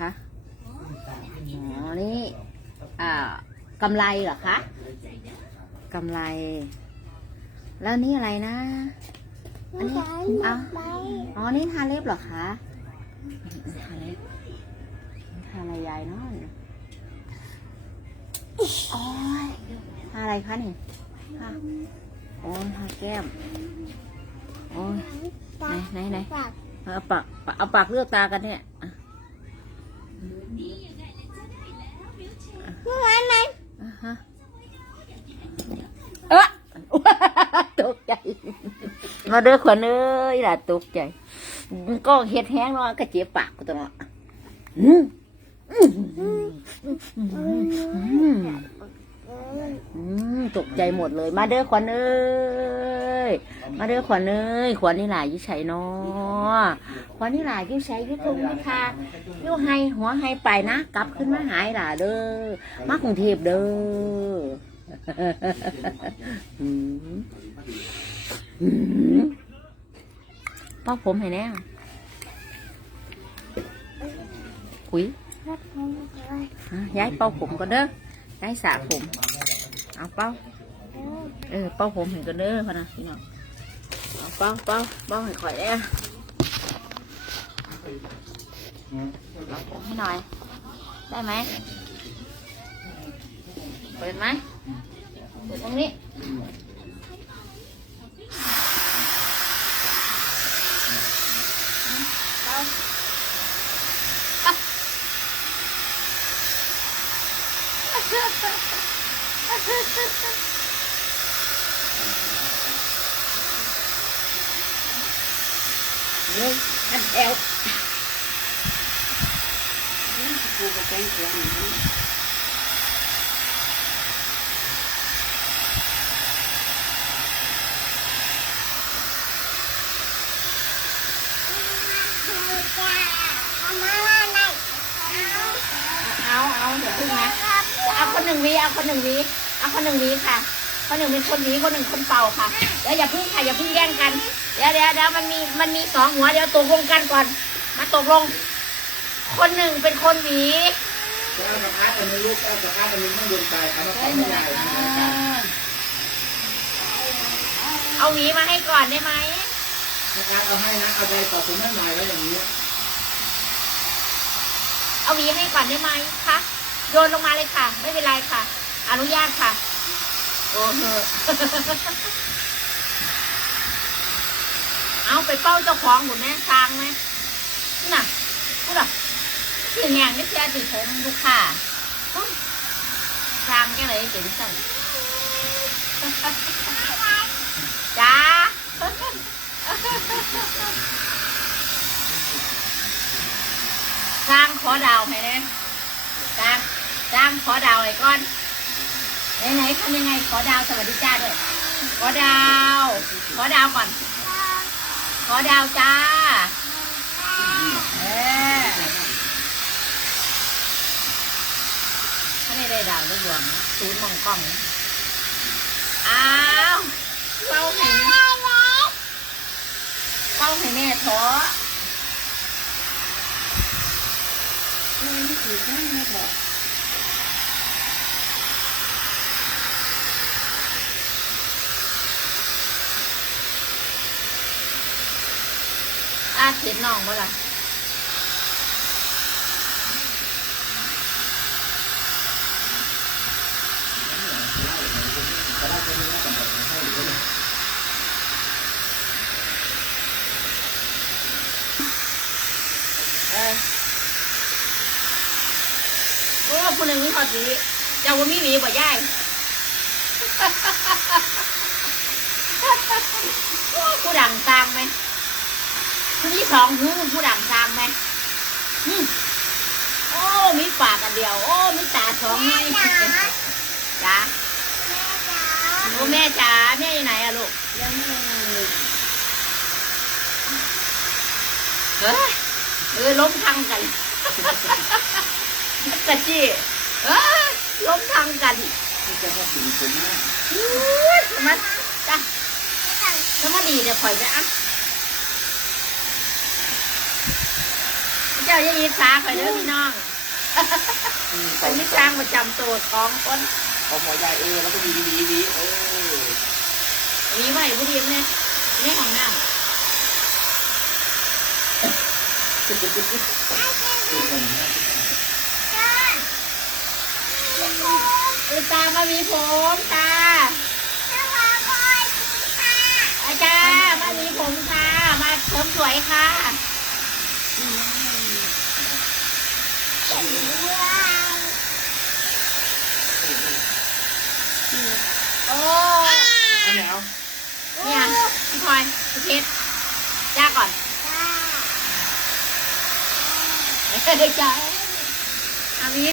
คะอ๋อนี่อ่ากำไรเหรอคะกำไร แล้วนี่อะไรนะ อันนี้เอาอ๋อ นี่ทาเล็บเหรอคะทาเล็บทาอะไรยายนาะโอ้ยทาอะไรคะนี่ทาโอ้ทาแก้ม โอ้ยไหนไหนไหนเอาปากเอาปากเลือกตากันเนี่ย อะอ่าฮะเอะตกใจมาเด้อขวัญเอ้ยล่ะตกใจ ก็เฮ็ดแห้งเนาะก็เจ็บปากกูตลอดอืมอืมอืมอืมอืมตกใจหมดเลย มาเด้อขวัญเอ้ย มาเด้อขวัญเอ้ยขวัญนี่หลายยิ่ใช้เนาะขวัญนี่หลายยิ่ใช้ยิ่ทงยิ่ทายิ่ให้หัวให้ไปนะกลับขึ้นมาหายหล่ะเด้อมากรุงเทพเด้ออืมอืมเป้าผมให้แน่คุยย้ายเป้าผมก็เด้อย้ายสระผม เอาเป้าเออ เป้าผมเห็นก็เด้อพนะพี่น้อง เอาเป้าเป้าเป้าให้ข่อยแน่เอาผมให้หน่อย ได้ไหมเปิดไหมเปิดตรงนี้เอาอ่ เฮ้ยอันแอวกูก็แกงเขียวเหมือนกันเอาเอาเดี๋ยวพึ่งนะเอาคนหนึ่งวีเอาคนหนึ่งวีเอาคนหนึ่งวีค่ะ คนหนึ่งเป็นคนหวีคนหนึ่งคนเป่าค่ะเดี๋ยวอย่าพึ่งค่ะอย่าพึ่งแย่งกัน เดี๋ยวเดี๋ยวเดี๋ยวมันมีมันมีสองหัวเดี๋ยวตกลงกันก่อน มาตกลง คนหนึ่งเป็นคนหวีก็เอากระทะอันนี้ลูกเอากระทะอันนี้ข้างบนไปเอามาใส่ไม่ได้นะเอาหวีมาให้ก่อนได้ไหมนะครับเอาให้นะเอาไปต่อผมให้หน่อยไว้อย่างนี้เอาหวีให้ก่อนได้ไหมคะโยนลงมาเลยค่ะ ไม่เป็นไรค่ะ อนุญาตค่ะ โอ้โห เอาไปเป้าเจ้าของหมดแม่ทางไหมน่ะพูดอะสื่อแหงไม่เสียติผมลูกค่ะอุ๊ยทางแค่ไหนเจ๋งสั่นจ้าสร้างขอดาวให้นะสร้างสร้างขอดาวไอ้ก้อนไหนไหนๆทำยังไงขอดาวสวัสดีจ้าด้วยขอดาว ขอดาวก่อน ขอดาวจ้าเออถ้าไม่ได้ดาวได้ดวงศูนย์มองกล้องอ้าวเป้าให้แม่เป้าให้แม่ท้อไม่ได้ถือได้ไม่บอก อาเห็นน้องบ่ล่ะเออโอ้คนหนึ่งมีขอดหวีเจ้าว่ามีหวีบ่ย่ายโอ้ผู้ดังตามไหม ผู้ที่สองหูผู้ดังตามไหมอืมโอ้ มีปากอันเดียว โอ้ มีตาสองนี่จ้าโอ้แม่จ๋าแม่อยู่ไหนอะลูกยังไม่เฮ้ยเออล้มทางกันกะจีเอ้ยล้มทางกันที่จะมาถึงผมนะอุ้ยมันจ้ะแล้วมาดีเดี๋ยวข่อยไปอะ จะจ้าอย่ายิดสาข่อยเด้อพี่น้องอันนี้สร้างประจำตัวท้องคนเอาหัวยายเออแล้วก็ดีดีดีเออมีไว้ผู้เดียวเนี่ยนี่ของน้ำอุตามามีผมค่ะอาจารย์มามีผมค่ะมาเสริมสวยค่ะ โอ้ อันไหนเอา เนี่ยพี่พลอยพี่เพชรจ้าก่อน จ้าอามี